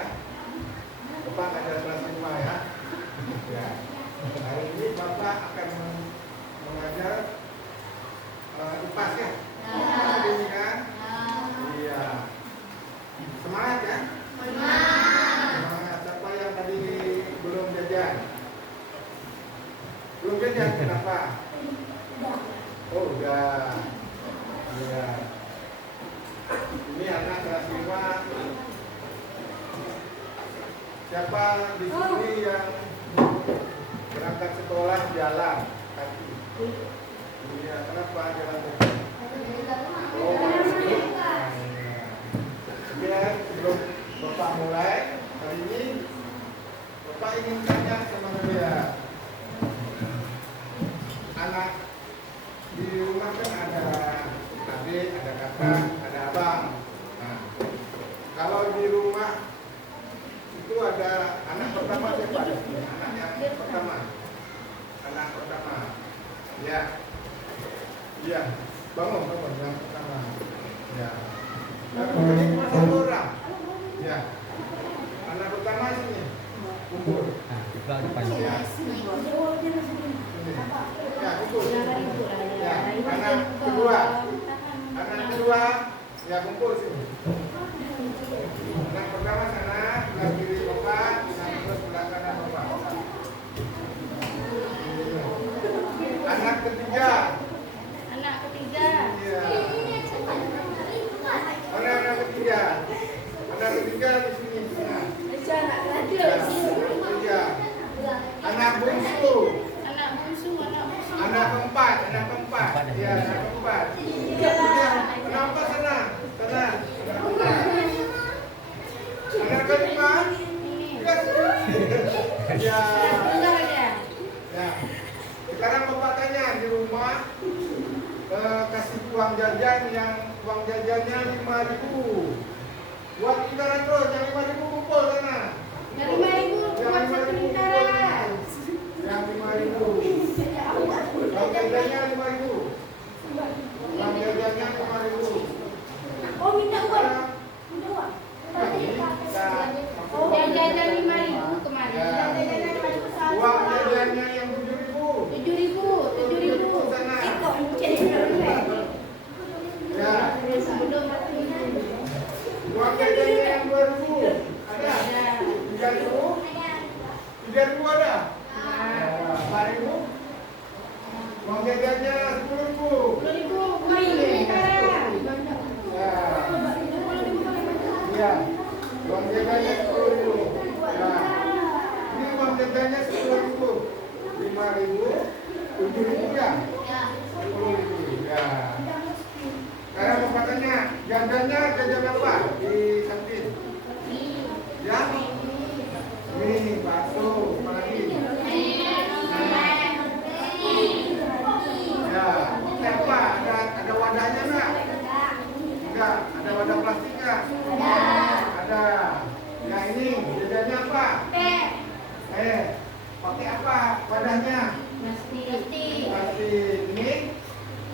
ya. Bapak ada kelas 5 ya. Ya. Hari ini Bapak akan mengajar IPAS ya. Hari ini kan? Iya. Semangat ya. Semangat. Siapa yang tadi belum jajan? Belum jajan kenapa? Oh udah. Iya. Ini anak kelas 5. Siapa di sini yang berangkat sekolah jalan kaki? Iya, kenapa jalan kaki? Oh, biar sebelum Bapak mulai hari ini, Bapak ingin tanya sama dia. Anak di rumah kan ada adik, ada kakak, ada abang. Nah, kalau di rumah itu ada anak pertama siapa? Anak yang pertama. Anak pertama. Ya. Iya. Bangun yang pertama. Ya. Jadi cuma satu orang. Ya. Anak pertama sini. Kumpul. Nah, juga dipanggil. Ya. Ya, kumpul. Ya. Anak kedua. Anak kedua. Ya, kumpul sini. Anak pertama sana, sebelah kiri Bapak, sebelah kanan Bapak. Anak ketiga. Anak ketiga. Iya. Mana anak ketiga? Anak ketiga di sini. Iya. Anak bungsu. Anak bungsu. Anak keempat. Iya, anak keempat. Iya. Kenapa sana? Sana. Anak kelima. Ya. Ya. Sekarang Bapak tanya di rumah kasih uang jajan yang uang jajannya 5.000. Buat gitaran terus yang 5.000 kumpul sana. Yang 5.000 buat satu gitaran. Yang 5.000. Uang jajannya 5.000. Uang jajannya 5.000. Oh, minta uang. Yang jajan 5.000 kemarin. Uang jajannya yang 7.000. 7.000. Sana. Ya. Sebelum mati. Uang jajannya yang 2.000. Ada? 3.000? 3.000 ada? 4.000? Uang jajannya 10.000. 10.000 buat gitaran. Ya. Iya. Uang jajannya 10.000. Ya. Ini uang jajannya 10.000. 5.000, 7.000 ya? 10.000. Ya. Sekarang Bapak tanya, jajannya jajan apa di kantin? Ya? Mie, bakso, apa lagi? Ya. Apa? Ada wadahnya nggak? Enggak. Ada wadah plastik nggak? Ada. Ya ini jajannya apa? Pakai apa wadahnya? Plastik. Ini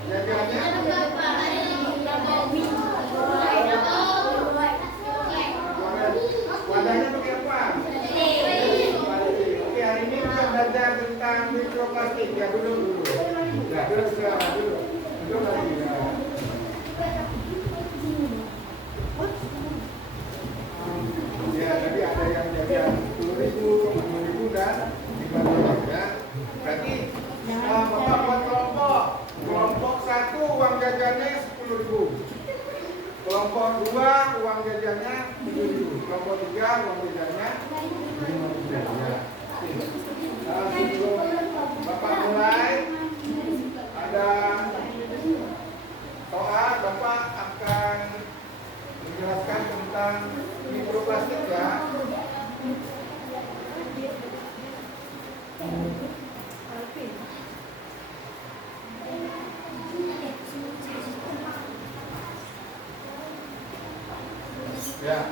jajannya? Wadahnya pakai apa? Oke, hari ini kita belajar tentang mikroplastik. Ya dulu. Ya dulu. Dulu lagi. Ya. Ya, tadi ada yang jajan 10.000, 10.000 dan 5.000 ya. Berarti Bapak buat kelompok. Kelompok 1 uang jajannya 10.000. Kelompok 2 uang jajannya 7.000. Kelompok 3 uang jajannya 5.000 ya. Sebelum Bapak mulai ada soal, Bapak akan menjelaskan tentang mikroplastik ya. Ya.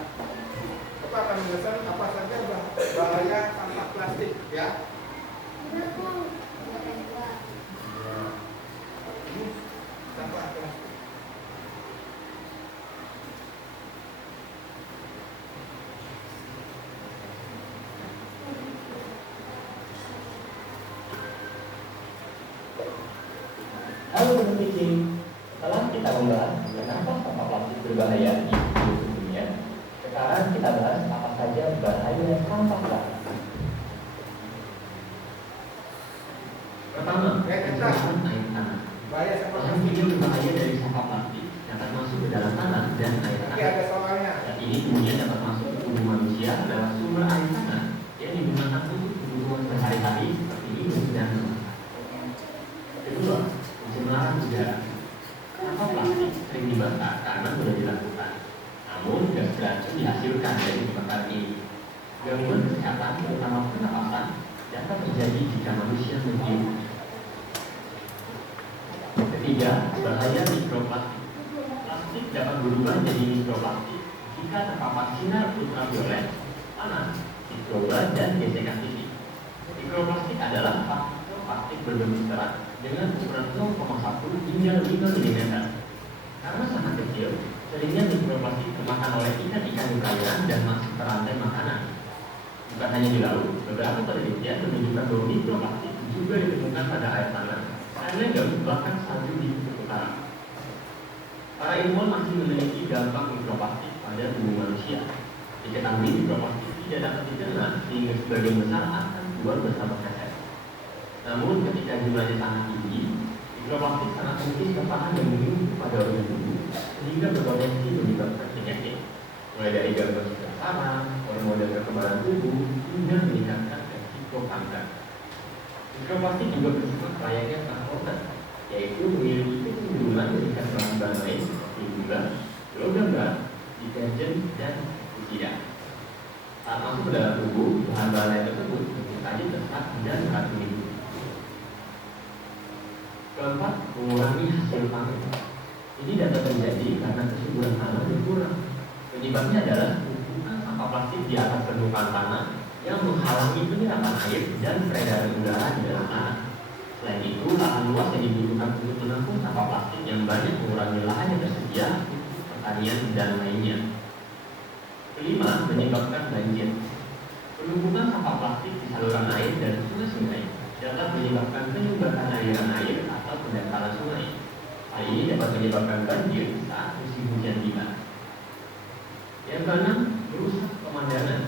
Bapak akan menjelaskan apa saja bahaya sampah plastik ya. Ini sampah plastik. Halo teman pitching, setelah kita membahas kenapa sampah plastik berbahaya di video sebelumnya, sekarang kita bahas apa saja bahaya sampah plastik. Pertama, pencemaran air tanah. Bahaya sampah Salah plastik. satu berbahaya dari sampah plastik dapat masuk ke dalam tanah dan air Oke, tanah. ada soalnya. Dan ini kemudian dapat masuk ke tubuh manusia lewat sumber air tanah yang digunakan untuk kebutuhan sehari-hari seperti minum dan memasak. Kedua, pencemaran udara. Sampah plastik sering dibakar karena mudah dilakukan. Namun gas beracun dihasilkan dari pembakaran ini. Gangguan kesehatan terutama pernapasan dapat terjadi jika manusia mencium. Ketiga, bahaya mikroplastik. Plastik dapat berubah jadi mikroplastik jika terpapar sinar ultraviolet, panas, mikroba, dan gesekan fisik. Mikroplastik adalah partikel plastik berbentuk serat dengan ukuran 0,1 hingga 5 mm. Karena sangat kecil, seringnya mikroplastik termakan oleh ikan-ikan di perairan dan masuk ke rantai makanan. Bukan hanya di laut, beberapa penelitian menunjukkan bahwa mikroplastik juga ditemukan pada air tanah, Thailand, bahkan salju di Kutub Utara. Para ilmuwan masih meneliti dampak mikroplastik pada tubuh manusia. Diketahui mikroplastik tidak dapat dicerna sehingga sebagian besar akan keluar bersama feses. Namun ketika jumlahnya sangat tinggi, mikroplastik sangat mungkin tertahan dan menyusup pada organ tubuh sehingga berpotensi menyebabkan penyakit, mulai dari gangguan sistem saraf, hormon dan kekebalan tubuh, hingga meningkatkan resiko kanker. Mikroplastik juga bersifat layaknya transporter, yaitu memiliki kecenderungan mengikat bahan-bahan lain seperti gula, logam berat, deterjen, dan pestisida. Saat masuk ke dalam tubuh, bahan-bahan lain tersebut tentu saja terserap dan meracuni tubuh. Keempat, mengurangi hasil panen. Ini dapat terjadi karena kesuburan tanah berkurang. Penyebabnya adalah tumpukan sampah plastik di atas permukaan tanah yang menghalangi penyerapan air dan peredaran udara di dalam tanah. Selain itu, lahan luas yang dibutuhkan untuk menampung sampah plastik yang banyak mengurangi lahan yang tersedia untuk pertanian dan lainnya. Kelima, menyebabkan banjir. Penumpukan sampah plastik di saluran air dan sungai-sungai dapat menyebabkan penyumbatan aliran air atau pendangkalan sungai. Hal ini dapat menyebabkan banjir saat musim hujan tiba. Yang keenam, merusak pemandangan.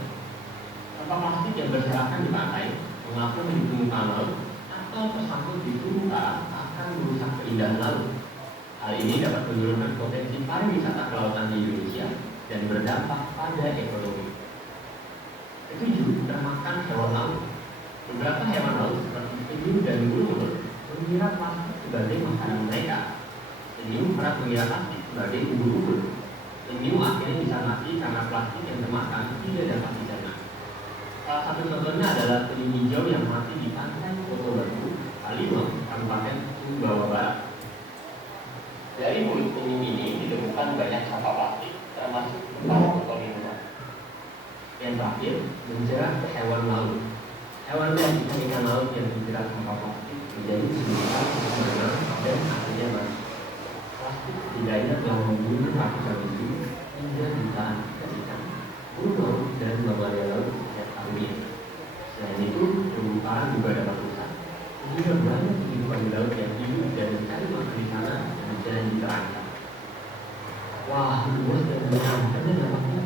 Sampah plastik yang berserakan di pantai, mengapung di permukaan laut, atau tersangkut di terumbu karang akan merusak keindahan laut. Hal ini dapat menurunkan potensi pariwisata kelautan di Indonesia dan berdampak pada ekonomi. Ketujuh, termakan hewan laut. Beberapa hewan laut seperti penyu dan burung mengira plastik sebagai makanan mereka. Penyu kerap mengira plastik sebagai ubur-ubur. Penyu akhirnya bisa mati karena plastik yang termakan tidak dapat dicerna. Salah satu contohnya adalah penyu hijau yang mati di pantai Kota Batu, Kalimantan, Kabupaten Sumbawa Barat. Dari mulut penyu ini ditemukan banyak sampah plastik, termasuk bekas botol minuman. Yang terakhir, menjerat ke hewan laut. Hewan dan ikan laut yang dijerat sampah plastik menjadi kesulitan untuk berenang dan akhirnya mati. Plastik setidaknya telah membunuh ratusan ribu hingga jutaan ikan, burung laut, dan mamalia laut setiap tahunnya. Selain itu, terumbu karang juga dapat rusak, sehingga banyak kehidupan di laut yang hidup dan mencari makan di sana menjadi terancam. Wah, luas dan menyenangkan dampaknya.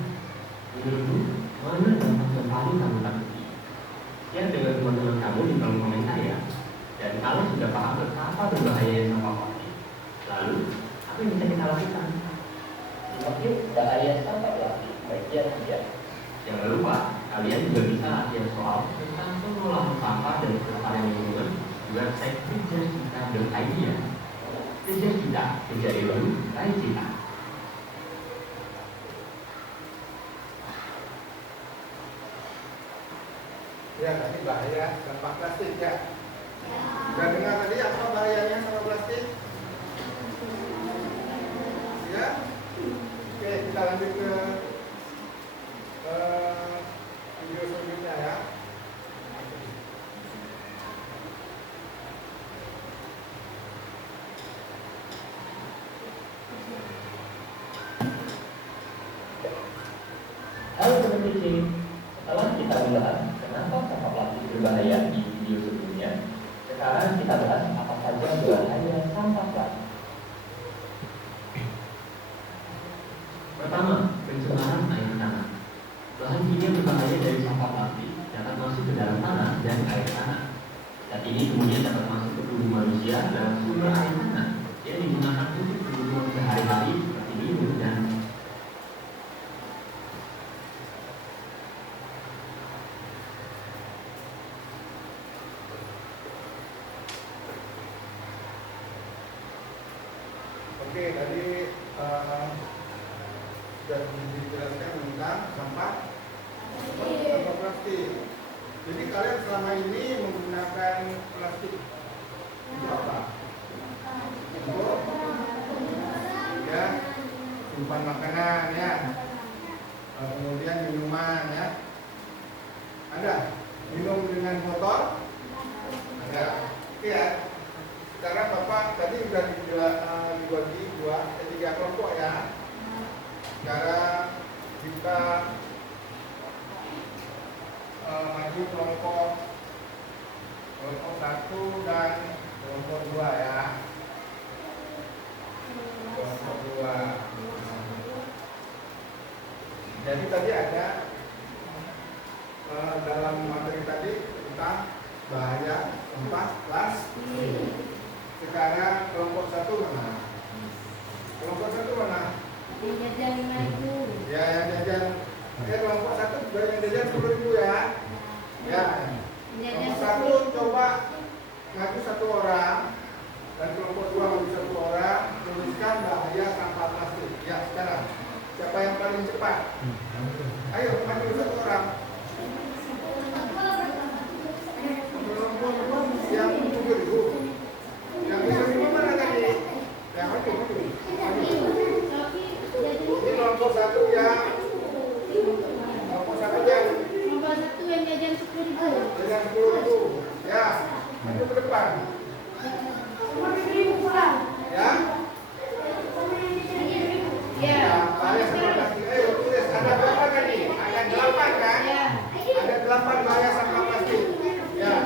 Menurutmu, mana dampak yang paling kamu takuti? Share dengan teman-teman kamu di kolom komentar ya. Dan kalau sudah paham betapa berbahayanya sampah plastik, lalu apa yang bisa kita lakukan? Simak yuk bahaya sampah plastik bagian 3. Jangan lupa, kalian juga bisa latihan soal tentang pengelolaan sampah dan kelestarian lingkungan di website kejarcita.id ya. Kejar Cita, menjadi baru, raih cita. Ya, tadi bahaya sampah plastik ya. Sudah dengar tadi apa bahayanya sampah plastik? Ya. Oke, kita lanjut ke video selanjutnya ya. Halo teman pitching, setelah kita membahas kenapa sampah plastik berbahaya di video sebelumnya, Sekarang kita bahas apa saja bahaya sampah plastik. Pertama, pencemaran air tanah. Bahan kimia berbahaya dari sampah plastik dapat masuk ke dalam tanah dan air tanah. Zat ini kemudian dapat masuk ke tubuh manusia dalam sumber air tanah yang digunakan untuk kebutuhan sehari-hari seperti minum dan Oke, tadi sudah dijelaskan tentang sampah plastik. Jadi kalian selama ini menggunakan plastik untuk apa? Untuk ya, simpan makanan ya, kemudian minuman ya. Ada minum dengan botol? Ada. Oke ya. Sekarang Bapak tadi sudah dibagi tiga kelompok ya. Sekarang kita maju kelompok 1 dan kelompok 2 ya. Kelompok 2. Jadi tadi ada dalam materi tadi tentang bahaya sampah plastik. Sekarang kelompok 1 mana? Kelompok 1 mana? Yang jajan 5.000. Ya, yang jajan. Kelompok 1 juga yang jajan 10.000 ya. Ya. Kelompok 1 coba ngaku 1 orang dan kelompok 2 ngaku 1 orang, tuliskan bahaya sampah plastik. Ya, sekarang siapa yang paling cepat? Ayo, maju 1 orang. Kelompok 2 yang 7.000. Yang bisa mana tadi? Yang maju. Ini kelompok 1 yang jajan 10.000. dengan 10.000. Ya, maju ke depan. Ya. Ya. Bahaya sampah plastik. Ayo tulis. Ada berapa tadi? Ada 8 kan? Ya. Ada 8 bahaya sampah plastik. Ya.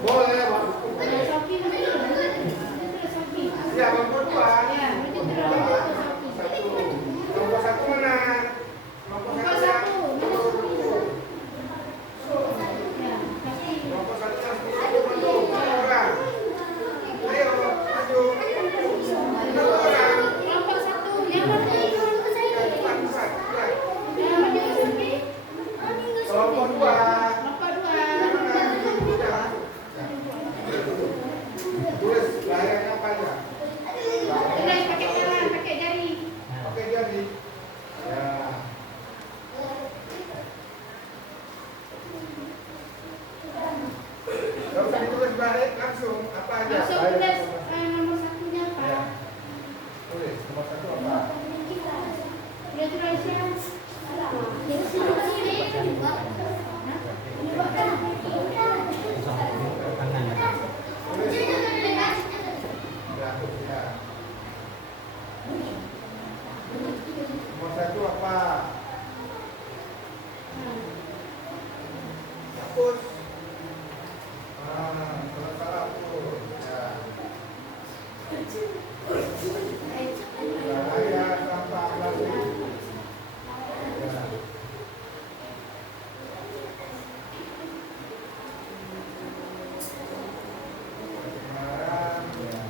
Boleh, Pak. Ya, kelompok 2. Ya, Kelompok 1. Kelompok 1 mana? Kelompok 1 yang 10.000. Kelompok 1 yang 10.000 maju. Orang. Ayo, maju. 1 orang. Kelompok 1 yang mana? Cepat. Kelompok 2. Tulis bahayanya apa aja? Tulis pakai tangan, pakai jari. Oke, jadi. Ya. Gak usah ditulis balik, langsung apa aja? Langsung Bahaya tulis sampah plastik. nomor 1-nya apa? Ya. Tulis nomor 1 apa? Dia tulis yang Ya. Nomor 1 apa? Hapus. Kalau salah hapus. Ya. Bahaya sampah plastik. Ya. Sekarang, ya.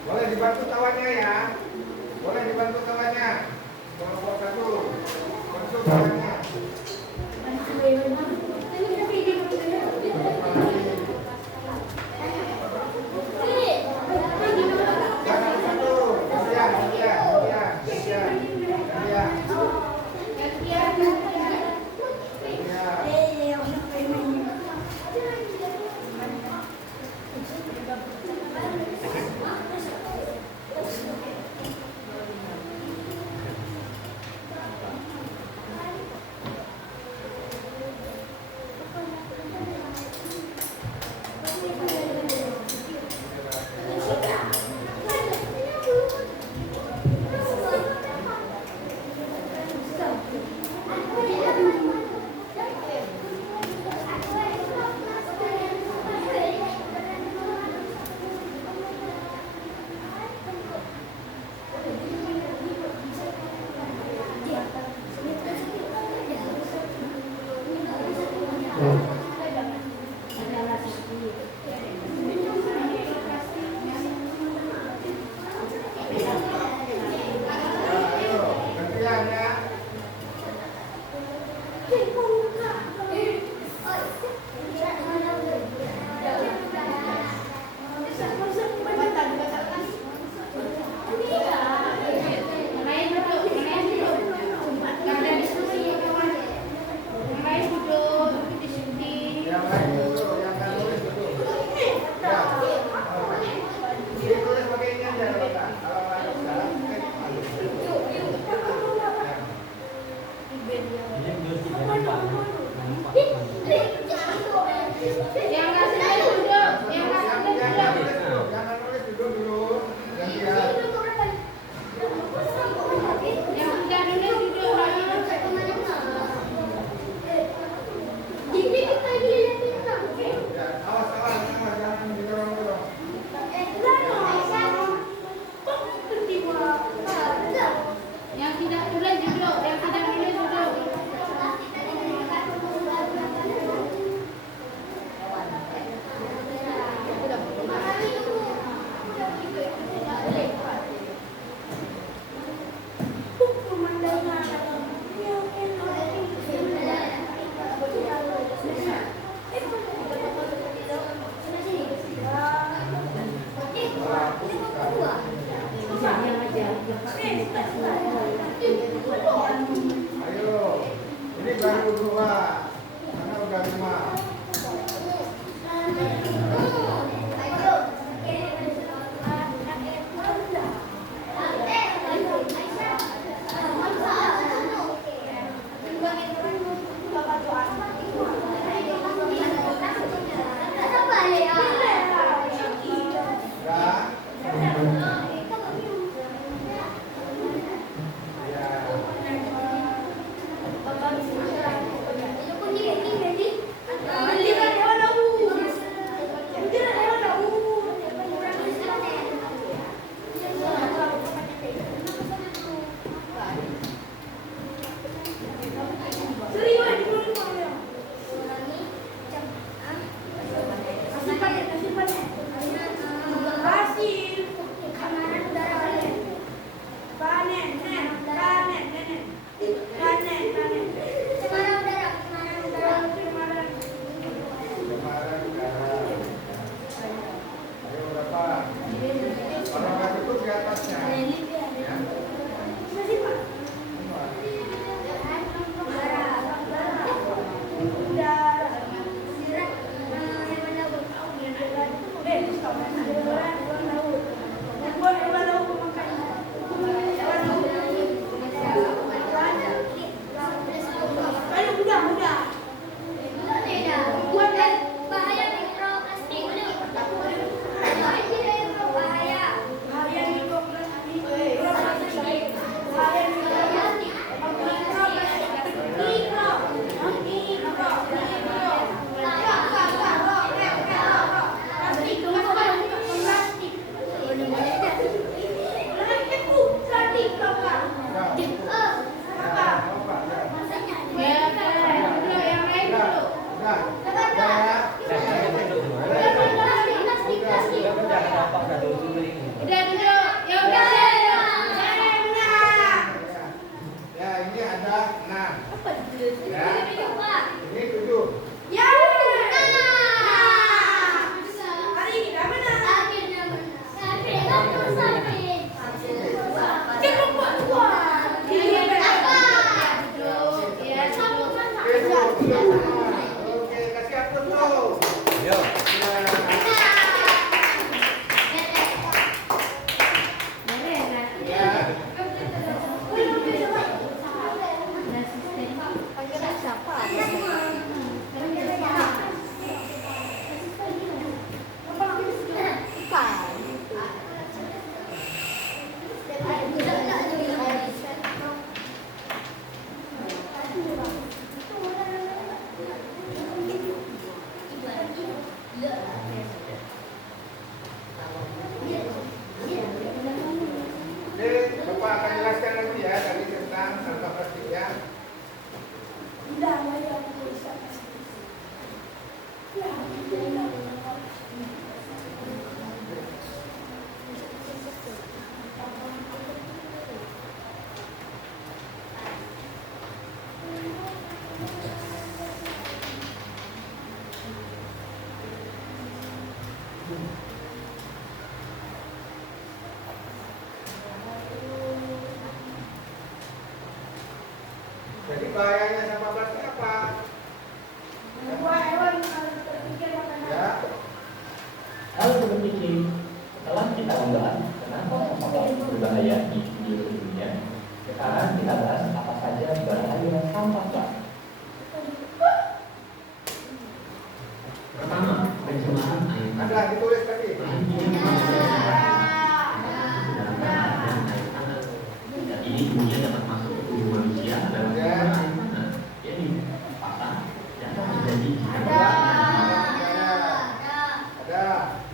Boleh dibantu kawannya ya. Boleh dibantu kawannya. Kelompok 1. Bantu kawannya. Jangan satu. Gantian. Ayo, gantian ya. Yang lain duduk, yang nggak nulis duduk. Ya. Ditulis pakai ini aja, Pak. Kalau nggak bisa, jangan nulis duduk dulu. Gantian. Ya, awas, jangan didorong-dorong. Yang tidak tulis duduk, yang tidak tulis duduk. Ayo, ini baru dua, karena udah lima. Ya, kemarin udara. Ayo berapa? Kalau nggak cukup di atasnya. Ya. Semua. Siapa? bahayanya sampah plastik apa? Ya, Hal seperti ini, setelah kita membahas kenapa sampah plastik berbahaya di seluruh dunia, sekarang kita bahas apa saja bahaya sampah plastik. Pertama, pencemaran air tanah. ada ditulis tadi. Dan ini kemudian dapat masuk ke tubuh manusia dalam air tanah. Jadi, pasang yang terjadi di Ada.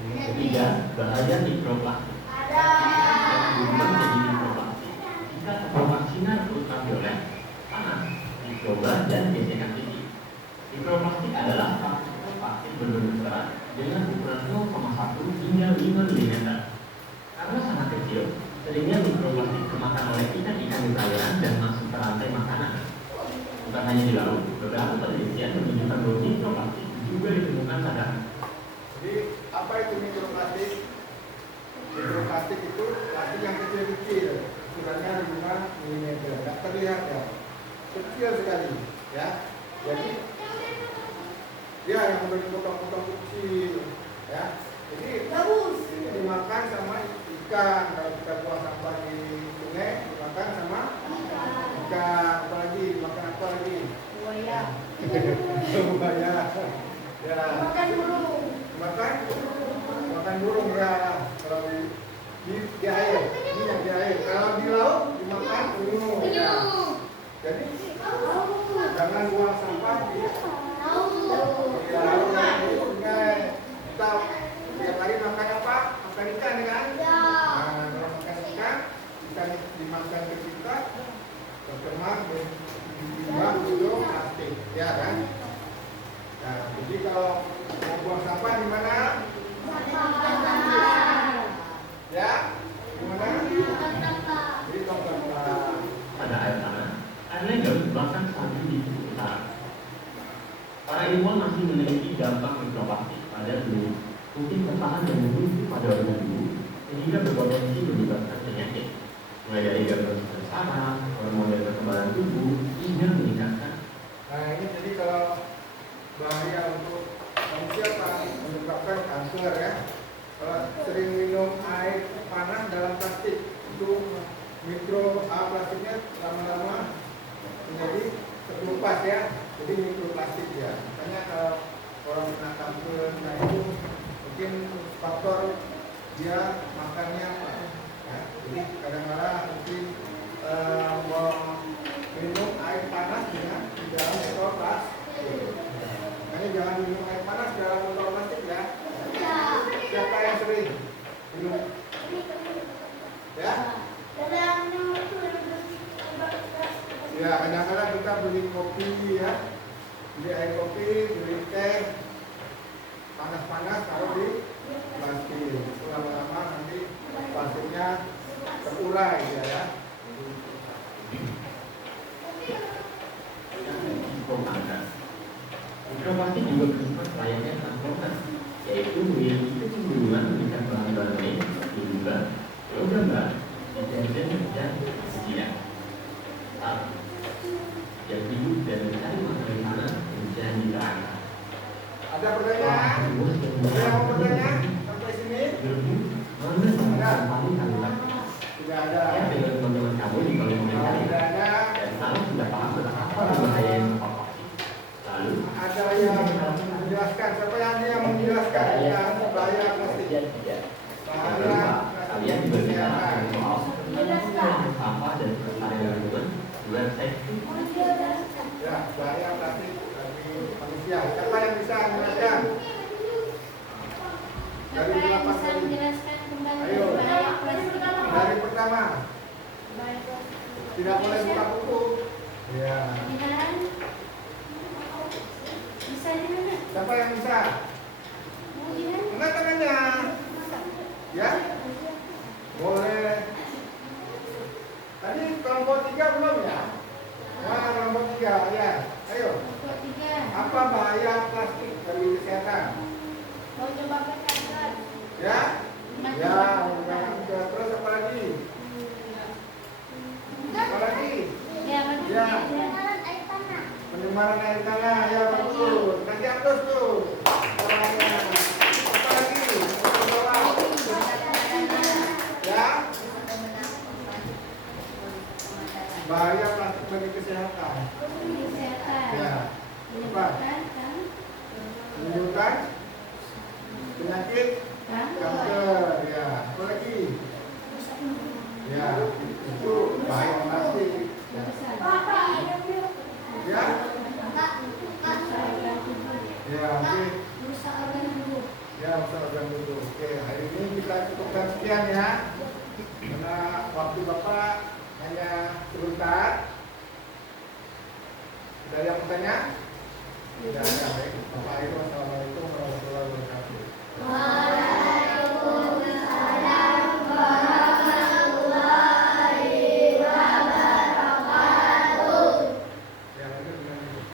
Ketiga, bahaya mikroplastik. Yang berubah menjadi mikroplastik jika terpapar sinar ultraviolet, panas, mikroba, dan gesekan tinggi. Mikroplastik adalah partikel plastik berbentuk berat dengan ukuran 0,1 hingga 5 mm. Karena sangat kecil, seringnya mikroplastik kemakan oleh ikan-ikan di perairan dan masuk ke rantai makanan. Bukan hanya di laut, beberapa penelitian menunjukkan bahwa mikroplastik juga ditemukan pada. Jadi apa itu mikroplastik? Mikroplastik itu plastik yang kecil-kecil, ukurannya 5 mm, tidak terlihat ya, kecil sekali, ya. Jadi dia yang membentuk potong-potong kecil, ya. Jadi ini dimakan sama ikan. Kalau kita buang sampah di sungai, dimakan sama ikan. Apalagi dimakan apa lagi? Buaya. Buaya. Ya. Makan burung. Makan burung ya. Kalau di air, ini yang di air. Kalau di laut dimakan penyu. Ya. Jadi jangan buang sampah di laut, di sungai. Kita tiap hari makan apa? Makan ikan kan? Nah, kalau makan ikan dimakan ke kita tercemar dengan plastik, ya kan? Nah, jadi kalau mau buang sampah di mana? Ya, di mana? Di tong sampah. Pada air tanah, air legal bahkan sampai di kutub utara. Para ilmuwan masih meneliti dampak mikroplastik pada tubuh, mungkin bertahan dan menuju pada organ tubuh, sehingga berpotensi menyebabkan penyakit, mulai dari gangguan saraf, hormon dan perkembangan tubuh, hingga meningkatkan. Nah, ini jadi kalau bahaya untuk manusia kan menyebabkan kanker ya. Kalau sering minum air panas dalam plastik itu plastiknya lama-lama menjadi terkelupas ya. Jadi mikroplastik ya. Makanya kalau orang kena kanker, nah itu mungkin faktor dia makannya apa. Ya, jadi kadang-kadang mungkin minum air panas dengan di dalam botol plastik. Makanya jangan minum air panas dalam botol plastik ya. Siapa yang sering minum? Ya? Ya, kadang-kadang kita beli kopi ya, beli air kopi, beli teh panas-panas taruh di plastik. Lama-lama nanti plastiknya terurai ya. Mikroplastik juga bersifat layaknya transportasi, yaitu memiliki kecenderungan mengikat bahan-bahan lain seperti limbah, logam berat, deterjen, dan pestisida. Tapi yang hidup dan mencari makan di tanah menjadi terancam. Ada pertanyaan? Ada yang mau bertanya sampai sini? Mana yang paling kami lakukan? Tidak ada. Saya dengan teman-teman kamu di kolom komentar ya. Tidak ada. Dan kalau sudah paham tentang apa berbahaya yang lalu Ada yang menjelaskan. Siapa yang menjelaskan yang bahaya plastik? Jangan lupa kalian juga bisa soal sampah dan kelestarian lingkungan di website. Ya, bahaya plastik bagi manusia. Siapa yang bisa menjelaskan? Dari Siapa yang berapa bisa tadi? menjelaskan kembali Ayo. bahaya plastik? Dari pertama, Bahaya plastik. tidak boleh buka buku. Ya. Kemudian, bisa di mana? Siapa yang bisa? Kemudian, Angkat tangannya. Ya, boleh. Tadi kelompok 3 belum ya? Nah, kelompok 3 ya. Ayo. kelompok 3. Apa bahaya plastik bagi kesehatan? Mau menyebabkan kanker. Ya? Ya, terus apa lagi? Apa lagi? Ya, Ya. manusia. pencemaran air tanah, ya bagus. Nanti hapus tuh. Orangnya. Apa lagi? Jawab. Ya. Bahaya plastik bagi kesehatan. Kesehatan. Ya. Menyebabkan Menimbulkan penyakit kanker. Ya. Apa lagi? Ya. Itu bahaya plastik. Ya. Ya. Ya. Oke. Ya, organ tubuh. Oke, hari ini kita cukupkan sekian ya. Karena waktu Bapak hanya sebentar. Ada yang bertanya? Tidak ada. Baik. Bapak itu, assalamualaikum warahmatullahi wabarakatuh.